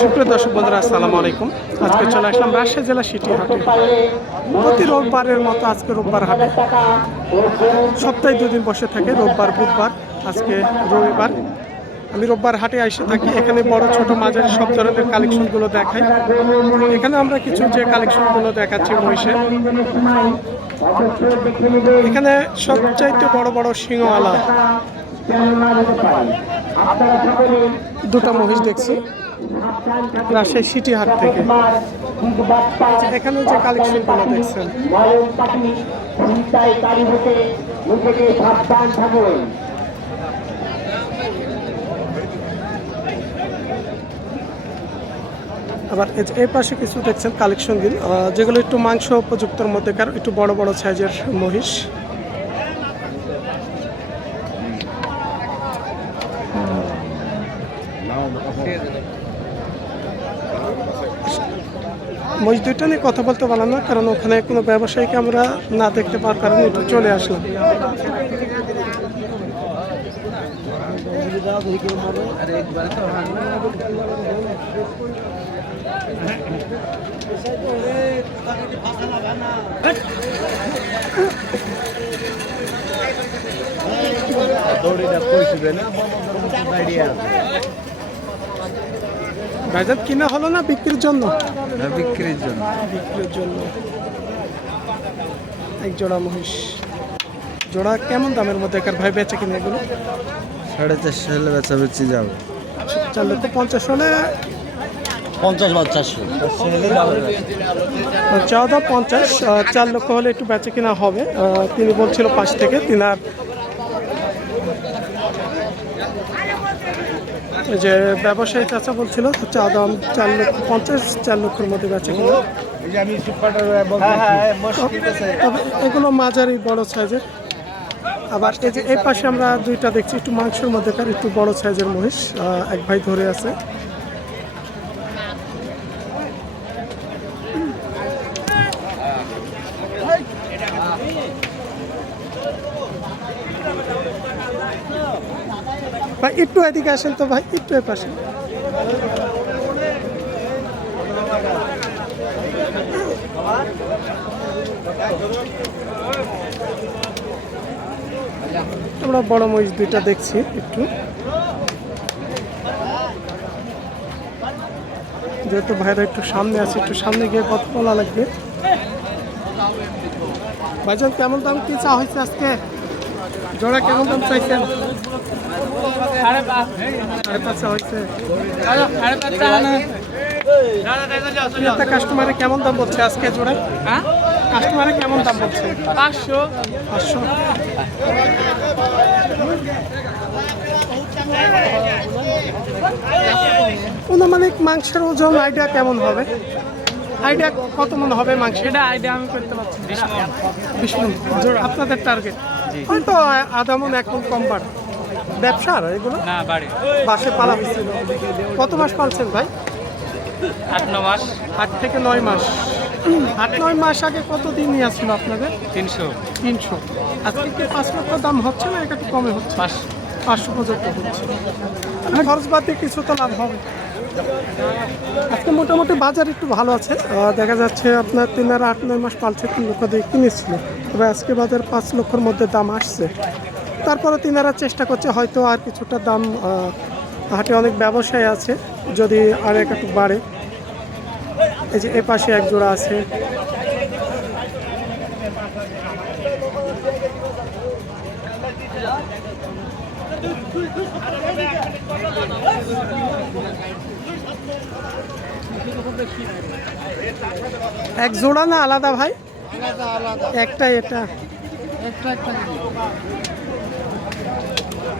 সুপ্রিয় দর্শক বন্ধুরা, আসসালামু আলাইকুম। আজকে চলে আসলাম রাজশাহী জেলা সিটি হাটে। প্রতি রোববারের মতো আজকে রোববার হাটে। সপ্তাহে দুদিন বসে থাকে, রোববার, বুধবার, আজকে রবিবার। আমি রোববার হাটে এসে থাকি। এখানে বড়, ছোট, মাঝারি সব ধরনের কালেকশনগুলো দেখাই। এখানে আমরা কিছু যে কালেকশনগুলো দেখাচ্ছি মহিষে এখানে সবচাইতে বড় বড় সিংহওয়ালা দুটো মহিষ দেখছি। রাজশাহী সিটি হাট থেকে। এখানে যে কালেকশনগুলো দেখছেন। আবার এই পাশে কিছু দেখছেন কালেকশন দিন যেগুলো একটু মাংস উপযুক্তর মধ্যেকার, একটু বড় বড় সাইজের মহিষ। মহিষ দুইটা নিয়ে কথা বলতে পারলাম না, কারণ ওখানে কোনো ব্যবসায়ীকে আমরা না দেখতে পাওয়ার কারণে একটু চলে আসলাম। বাজার কিনা হলো না বিক্রির জন্য? বিক্রির জন্য। বিক্রির জন্য। এক জোড়া মহিষ। জোড়া কেমন দামের মধ্যে কার ভাই বেচে কিনা এগুলো? সাড়ে চারশো হলে বেচা বেচি যাবে। চার লক্ষ পঞ্চাশ হলে পঞ্চাশ বা চারশো। চাওয়া দাম পঞ্চাশ চার লক্ষ হলে একটু বেচে কিনা হবে। তিনি বলছিল পাঁচ থেকে তিনার যে ব্যবসায়ী চাচা বলছিল চা দাম চার লক্ষ, পঞ্চাশ চার লক্ষের মধ্যে বেচা কিনা। তবে এগুলো মাঝারি বড় সাইজের। আবার এই যে এই পাশে আমরা দুইটা দেখছি, একটু মাংসের মধ্যেকার, একটু বড় সাইজের মহিষ এক ভাই ধরে আছে ভাই একটু এদিকে আসেন তো ভাই, একটু এ পাশে আমরা বড় মহিষ দুইটা দেখছি একটু। যেহেতু ভাইরা একটু সামনে আছে, একটু সামনে গিয়ে কত বলা লাগবে। ভাইজান, কেমন দাম কি চা হয়েছে আজকে? জোড়া কেমন দাম চাইছেন? সাড়ে পাঁচ। হয়েছে। কাস্টমারে কেমন দাম বলছে আজকে জোড়া? কাস্টমারে কেমন দাম বলছে? পাঁচশো। পাঁচশো। অনুমানিক মাংসের ওজন আইডিয়া কেমন হবে? আইডিয়া কত মনে হবে মাংস এটা আইডিয়া আমি করতে পারছি বিশ। বিষ্ণু আপনাদের টার্গেট হয়তো আধা মন এক মন কম বাড়ে। ব্যবসার এগুলো? না বাড়ি। বাসে পালা হয়েছিল। কত মাস পালছেন ভাই? আট ন মাস। আট থেকে নয় মাস। আট নয় মাস আগে কত দিন নিয়ে আসছিল আপনাদের? তিনশো। তিনশো। আজকে কি পাঁচ লক্ষ দাম হচ্ছে না এটা একটু কমে হচ্ছে? পাঁচ। পাঁচশো পর্যন্ত হচ্ছে। খরচ বাদ দিয়ে কিছু তো লাভ হবে। আজকে মোটামুটি বাজার একটু ভালো আছে। দেখা যাচ্ছে আপনার তিন আর আট, নয় মাস পালছে, তিন লক্ষ দিয়ে কিনেছিল। তবে আজকে বাজার পাঁচ লক্ষর মধ্যে দাম আসছে। তারপরে তিনারা চেষ্টা করছে, হয়তো আর কিছুটা দাম হাটে অনেক ব্যবসায় আছে, যদি আর এক একটু বাড়ে। এই যে এ পাশে এক জোড়া আছে। এক জোড়া না আলাদা ভাই? একটা। এটা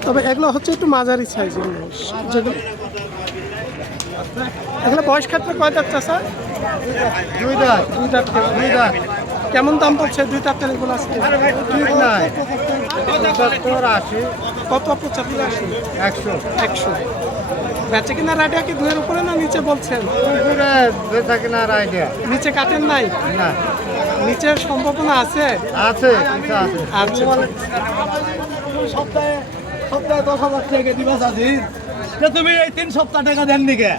তবে এগুলো হচ্ছে একটু মাঝারি সাইজের যেগুলো এগুলো বয়স ক্ষেত্রে কয় দাঁত চাষা দুই দাঁত। দুই দাঁত কেমন? দুই দাঁত। কেমন দাম পড়ছে দুই দাঁতের এগুলো আজকে ঠিক নাই। পঁচাত্তর আশি। কত? পঁচাত্তর আশি? একশো। একশো। বেচা কেনার আইডিয়া কি দুয়ের উপরে না নিচে বলছেন উপরে বেচা কেনার আইডিয়া নিচে কাটেন নাই? না। নিচে সম্ভাবনা আছে? আছে আচ্ছা। সপ্তাহে সপ্তাহে দশ হাজার টাকা দিবা সাজিদ তুমি এই তিন সপ্তাহ টাকা দেন নিকে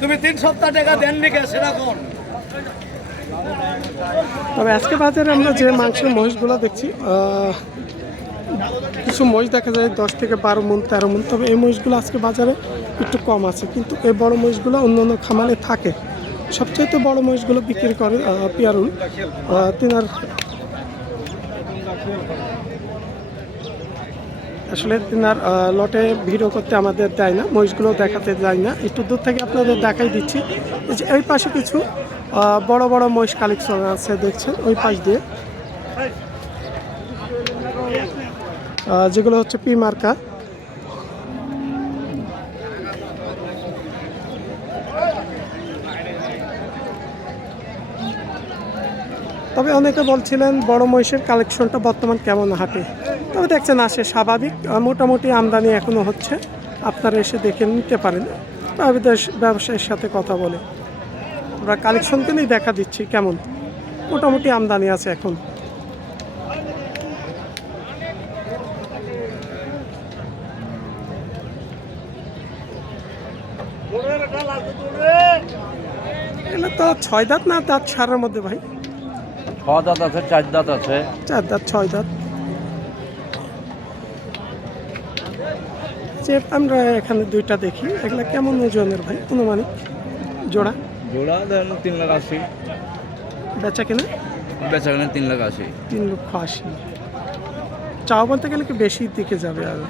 তুমি তিন সপ্তাহ টাকা দেন নিকে সেরকম? তবে আজকে বাজারে আমরা যে মাংসের মহিষগুলো দেখছি আহ কিছু মহিষ দেখা যায়, দশ থেকে বারো মন, তেরো মন। তবে এই মহিষগুলো আজকে বাজারে একটু কম আছে। কিন্তু এই বড় মহিষগুলো অন্য অন্য খামারে থাকে। সবচেয়ে বড় মহিষগুলো বিক্রি করে পিয়ারুল। তিনার আসলে তিনার লটে ভিডিও করতে আমাদের দেয় না, মহিষগুলো দেখাতে যায় না। একটু দূর থেকে আপনাদের দেখাই দিচ্ছি। এই পাশে কিছু বড় বড় মহিষ কালেকশন আছে, দেখছেন? ওই পাশ দিয়ে। যেগুলো হচ্ছে পি মার্কা। তবে অনেকে বলছিলেন বড় মহিষের কালেকশনটা বর্তমান কেমন হাটে। তবে দেখছেন আসে স্বাভাবিক মোটামুটি আমদানি এখনও হচ্ছে। আপনারা এসে দেখে নিতে পারেন। ব্যবসায়ীর সাথে কথা বলে। আমরা কালেকশনকে নিয়ে দেখা দিচ্ছি কেমন। মোটামুটি আমদানি আছে এখন। তো ছয় দাঁত না দাঁত সারের মধ্যে ভাই? ছ দাঁত আছে চার দাঁত আছে। চার দাঁত ছয় দাঁত। যে আমরা এখানে দুইটা দেখি এগুলা কেমন ওজনের ভাই? অনুমানিক জোড়া? জোড়া ধরেন তিন লাখ আশি। বেচা কিনা? বেচা কেনা তিন লাখ আশি। তিন লক্ষ আশি। চাও বলতে গেলে কি বেশি দিকে যাবে আর?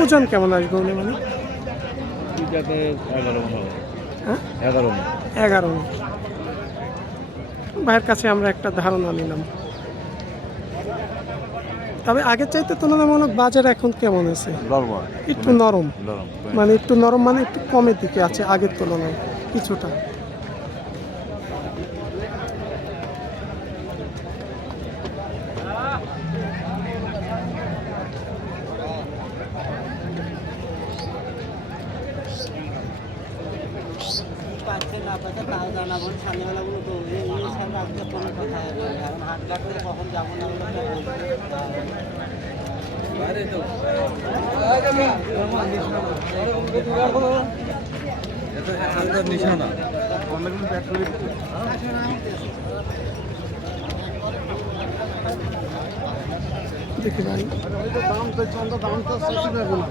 ওজন কেমন আসবে অনুমানিক? এগারো মন হবে। হ্যাঁ? এগারো এগারো ভাইয়ের কাছে আমরা একটা ধারণা নিলাম। তবে আগের চাইতে তুলনামূলক বাজার এখন কেমন আছে? একটু নরম। মানে একটু নরম মানে একটু কমের দিকে আছে আগের তুলনায় কিছুটা পাচ্ছে না পাচ্ছে তাও জানাব সন্ধ্যাবেলাগুলো তো এই এই সামনে আজকে কোনো কথা হবে না। এখন হাট ঘাট থেকে কখন যাব না ওগুলো তো বলব। দেখি ভাই দাম তো চন্দ্র দাম তো সত্যি না বলব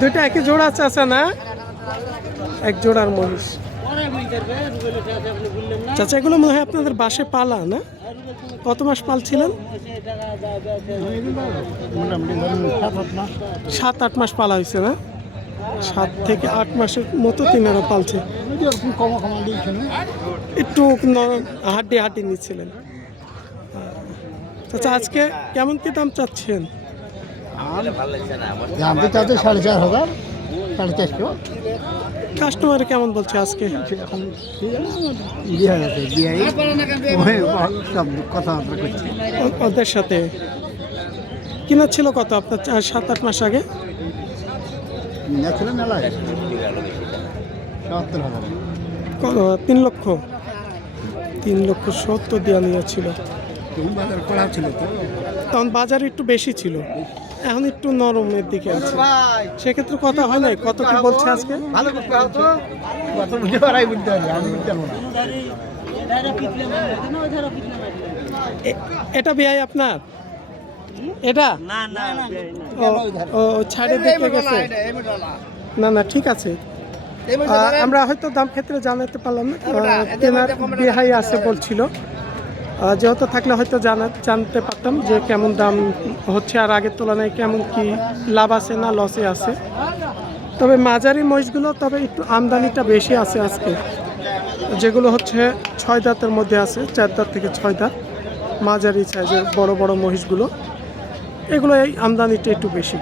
দুইটা একই জোড়া আছে আছে না? এক জোড়ার মহিষ। চাচা, এগুলো মনে হয় আপনাদের বাসে পালা, না? কত মাস পালছিলেন? সাত আট মাস পালা হয়েছে, না? সাত থেকে আট মাসের মতো তিনারা পালছে। এরকম কমা কমা একটু হাড্ডি হাড্ডি নিচ্ছিলেন। চাচা আজকে কেমন কি দাম চাচ্ছেন? দাম তো সাড়ে চার হাজার? সাড়ে চারশো কাস্টমার কেমন বলছে আজকে? ওদের সাথে। কিনা ছিল কত আপনার সাত আট মাস আগে? ছিল মেলায়। সত্তর হাজার। ক- তিন লক্ষ? তিন লক্ষ সত্তর দেওয়া নিয়েছিল তখন বাজার ছিল তখন বাজার একটু বেশি ছিল। এখন একটু নরমের দিকে আছে। সেক্ষেত্রে কথা হয় নাই? কত কি বলছে আজকে? এটা বিয়াই আপনার? এটা? না না ও ও ছাড়ে দিতে গেছে। না না ঠিক আছে। আমরা হয়তো দাম ক্ষেত্রে জানাতে পারলাম না। তেনার বিহাই আছে বলছিল। যেহেতু থাকলে হয়তো জানা জানতে পারতাম যে কেমন দাম হচ্ছে আর আগের তুলনায় কেমন কি লাভ আছে না লসে আছে। তবে মাঝারি মহিষগুলো তবে একটু আমদানিটা বেশি আছে আজকে। যেগুলো হচ্ছে ছয় দাঁতের মধ্যে আছে চার দাঁত থেকে ছয় দাঁত। মাঝারি সাইজের বড় বড় মহিষগুলো। এগুলো এই আমদানিটা একটু বেশি।